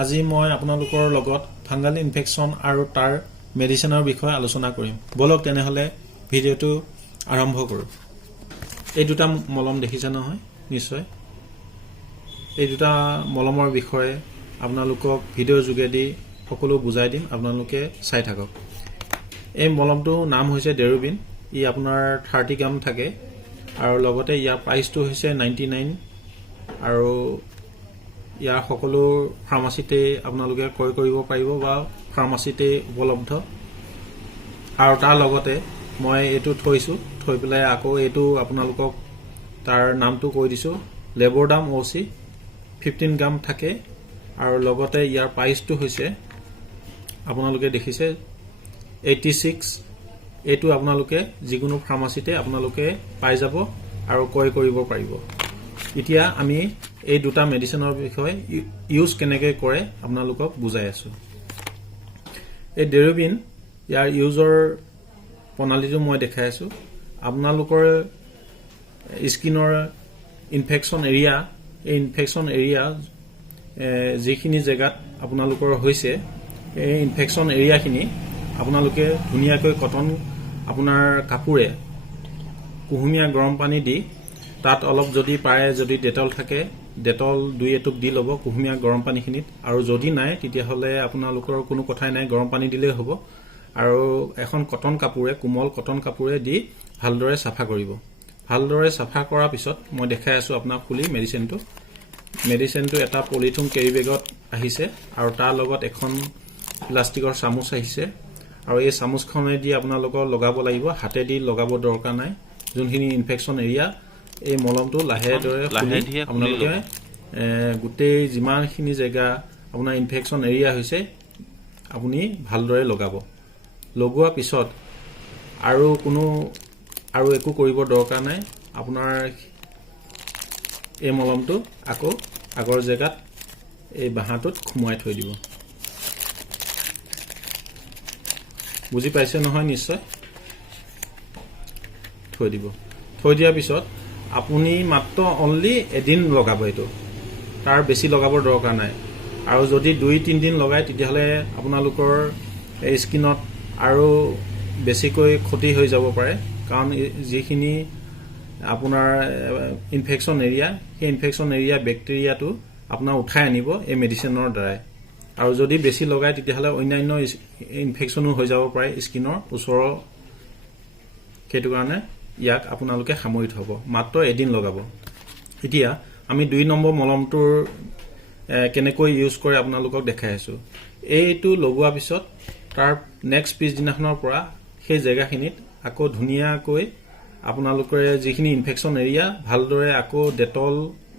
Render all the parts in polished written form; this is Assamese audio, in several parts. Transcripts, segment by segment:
আজি মই আপোনালোকৰ লগত ফাংগাল ইনফেকশ্যন আৰু তাৰ মেডিচিনৰ বিষয়ে আলোচনা কৰিম। বলক তেনেহলে ভিডিঅ'টো আৰম্ভ কৰোঁ। এই দুটা মলম দেখিছে নহয় নিশ্চয়। এই দুটা মলমৰ বিষয়ে আপোনালোকক ভিডিঅ'ৰ যোগেদি সকলো বুজাই দিম, আপোনালোকে চাই থাকক। এই মলমটোৰ নাম হৈছে ডেৰুবিন। ই আপোনাৰ 30 গ্ৰাম থাকে আৰু লগতে ইয়াৰ প্ৰাইচটো হৈছে 99 আৰু ইয়াৰ সকলো ফাৰ্মাচিতে আপোনালোকে ক্ৰয় কৰিব পাৰিব বা ফাৰ্মাচিতে উপলব্ধ। আৰু তাৰ লগতে মই এইটো থৈ পেলাই আকৌ এইটো আপোনালোকক তাৰ নামটো কৈ দিছোঁ। লেবৰডাম OC 15 গ্ৰাম থাকে আৰু লগতে ইয়াৰ প্ৰাইচটো হৈছে আপোনালোকে দেখিছে 86। এইটো আপোনালোকে যিকোনো ফাৰ্মাচিতে আপোনালোকে পাই যাব আৰু ক্ৰয় কৰিব পাৰিব। এতিয়া আমি এই দুটা মেডিচিনৰ বিষয়ে ইউজ কেনেকৈ কৰে আপোনালোকক বুজাই আছোঁ। এই ডেৰুবিন ইয়াৰ ইউজৰ প্ৰণালীটো মই দেখাই আছোঁ। আপোনালোকৰ স্কিনৰ ইনফেকশ্যন এৰিয়া, এই ইনফেকশ্যন এৰিয়া যিখিনি জেগাত আপোনালোকৰ হৈছে, এই ইনফেকশ্যন এৰিয়াখিনি আপোনালোকে ধুনীয়াকৈ কটন আপোনাৰ কাপোৰে কুহুমীয়া গৰম পানী দি তাত অলপ যদি পাৰে, যদি ডেটল থাকে ডেটল 2 এটুপ দি ল'ব কুহুমীয়া গৰম পানীখিনিত। আৰু যদি নাই তেতিয়াহ'লে আপোনালোকৰ কোনো কথাই নাই, গৰম পানী দিলেই হ'ব। আৰু এখন কটন কাপোৰে, কোমল কটন কাপোৰে দি ভালদৰে চাফা কৰিব। ভালদৰে চাফা কৰাৰ পিছত মই দেখাই আছোঁ আপোনাক খুলি মেডিচিনটো এটা পলিথিন কেৰি বেগত আহিছে আৰু তাৰ লগত এখন প্লাষ্টিকৰ চামুচ আহিছে। আৰু এই চামুচখনেদি আপোনালোকৰ লগাব লাগিব, হাতেদি লগাব দৰকাৰ নাই। যোনখিনি ইনফেকশ্যন এৰিয়া, এই মলমটো লাহেদৰে আপোনালোকে গোটেই যিমানখিনি জেগা আপোনাৰ ইনফেকশ্যন এৰিয়া হৈছে আপুনি ভালদৰে লগাব। লগোৱাৰ পিছত আৰু একো কৰিব দৰকাৰ নাই। আপোনাৰ এই মলমটো আকৌ আগৰ জেগাত এই বাহাটোত সুমুৱাই থৈ দিব। বুজি পাইছে নহয় নিশ্চয়। থৈ দিব। থৈ দিয়াৰ পিছত আপুনি মাত্ৰ অনলি এদিন লগাব, এইটো তাৰ বেছি লগাবৰ দৰকাৰ নাই। আৰু যদি 2-3 দিন লগায় তেতিয়াহ'লে আপোনালোকৰ স্কিনত আৰু বেছিকৈ ক্ষতি হৈ যাব পাৰে। কাৰণ যিখিনি আপোনাৰ ইনফেকশ্যন এৰিয়া, সেই ইনফেকশ্যন এৰিয়া বেক্টেৰিয়াটো আপোনাৰ উঠাই আনিব এই মেডিচিনৰ দ্বাৰাই। আৰু যদি বেছি লগায় তেতিয়াহ'লে অন্যান্য ইনফেকশ্যনো হৈ যাব পাৰে স্কিনৰ ওচৰৰ। সেইটো কাৰণে ইয়াক আপোনালোকে সামৰি থ'ব, মাত্ৰ এদিন লগাব। এতিয়া আমি 2 নম্বৰ মলমটোৰ কেনেকৈ ইউজ কৰে আপোনালোকক দেখাই আছোঁ। এইটো লগোৱাৰ পিছত তাৰ নেক্সট পিছদিনাখনৰ পৰা সেই জেগাখিনিত আকৌ ধুনীয়াকৈ আপোনালোকে যিখিনি ইনফেকশ্যন এৰিয়া ভালদৰে আকৌ ডেটল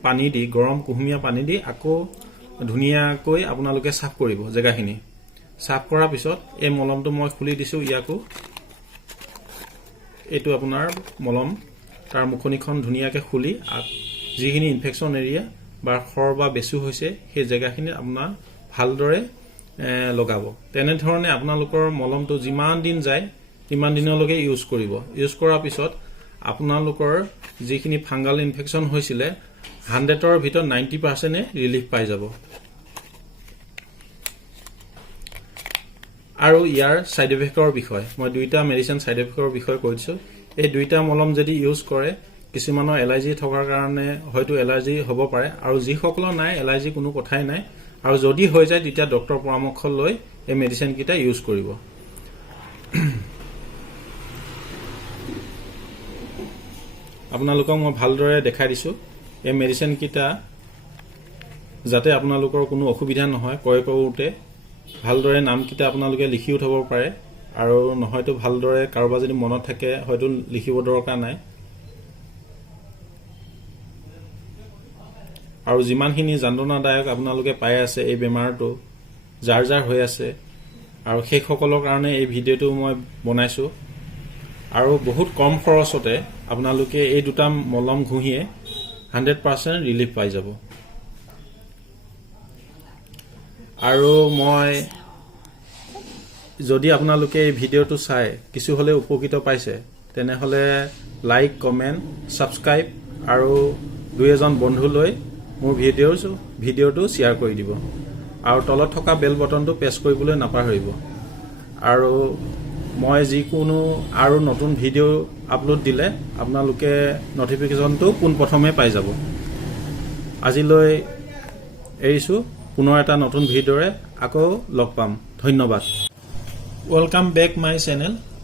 পানী দি, গৰম কুহুমীয়া পানী দি আকৌ ধুনীয়াকৈ আপোনালোকে চাফ কৰিব জেগাখিনি। চাফ কৰাৰ পিছত এই মলমটো মই খুলি দিছোঁ ইয়াকো। এইটো আপোনাৰ মলম, তাৰ মুখনিখন ধুনীয়াকৈ খুলি যিখিনি ইনফেকশ্যন এৰিয়া বা খৰ বা বেচু হৈছে সেই জেগাখিনিত আপোনাৰ ভালদৰে লগাব। তেনেধৰণে আপোনালোকৰ মলমটো যিমান দিন যায় সিমান দিনলৈকে ইউজ কৰিব। ইউজ কৰাৰ পিছত আপোনালোকৰ যিখিনি ফাংগাল ইনফেকশ্যন হৈছিলে 100ৰ ভিতৰত 90% ৰিলিফ পাই যাব। আৰু ইয়াৰ ছাইড ইফেক্টৰ বিষয়ে মই 2টা মেডিচিন ছাইড ইফেক্টৰ বিষয়ে কৈ দিছোঁ। এই 2টা মলম যদি ইউজ কৰে, কিছুমানৰ এলাৰ্জি থকাৰ কাৰণে হয়তো এলাৰ্জি হ'ব পাৰে, আৰু যিসকলৰ নাই এলাৰ্জি কোনো কথাই নাই। আৰু যদি হৈ যায় তেতিয়া ডক্টৰৰ পৰামৰ্শ লৈ এই মেডিচিনকেইটা ইউজ কৰিব। আপোনালোকক মই ভালদৰে দেখাই দিছোঁ এই মেডিচিনকেইটা, যাতে আপোনালোকৰ কোনো অসুবিধা নহয় ক্ৰয় কৰোঁতে। ভালদৰে নামকেইটা আপোনালোকে লিখিও থ'ব পাৰে, আৰু নহয়তো ভালদৰে কাৰোবাৰ যদি মনত থাকে হয়তো লিখিব দৰকাৰ নাই। আৰু যিমানখিনি যন্ত্ৰণাদায়ক আপোনালোকে পাই আছে এই বেমাৰটো, যাৰ হৈ আছে, আৰু সেইসকলৰ কাৰণে এই ভিডিঅ'টো মই বনাইছোঁ। আৰু বহুত কম খৰচতে আপোনালোকে এই দুটা মলম ঘঁহিয়ে 100% ৰিলিফ পাই যাব। আৰু মই যদি আপোনালোকে এই ভিডিঅ'টো চাই কিছু হ'লে উপকৃত পাইছে, তেনেহ'লে লাইক, কমেণ্ট, ছাবস্ক্ৰাইব আৰু 2-এজন বন্ধুলৈ মোৰ ভিডিঅ'টো শ্বেয়াৰ কৰি দিব। আৰু তলত থকা বেল বটনটো প্ৰেছ কৰিবলৈ নাপাহৰিব আৰু মই যিকোনো আৰু নতুন ভিডিঅ' আপলোড দিলে আপোনালোকে নটিফিকেশ্যনটো পোনপ্ৰথমে পাই যাব আজিলৈ এৰিছোঁ পুনৰ এটা নতুন ভিডিঅ'ৰে আকৌ লগ পাম ধন্যবাদ ৱেলকাম বেক মাই চেনেল